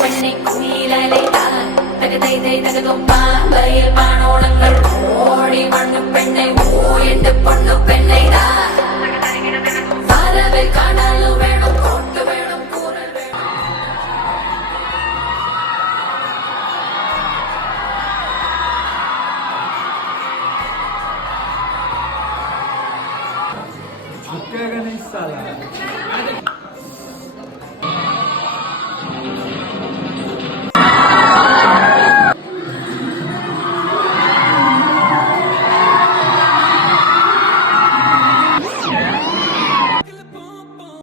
பெண்ணை குயிலலைத்தார் தகதை தகதும் பாம்பையில் பானோளங்கள் ஓடி மண்ணு பெண்ணை ஓ என்று பொண்ணு பெண்ணை தான் வரவில் காணல்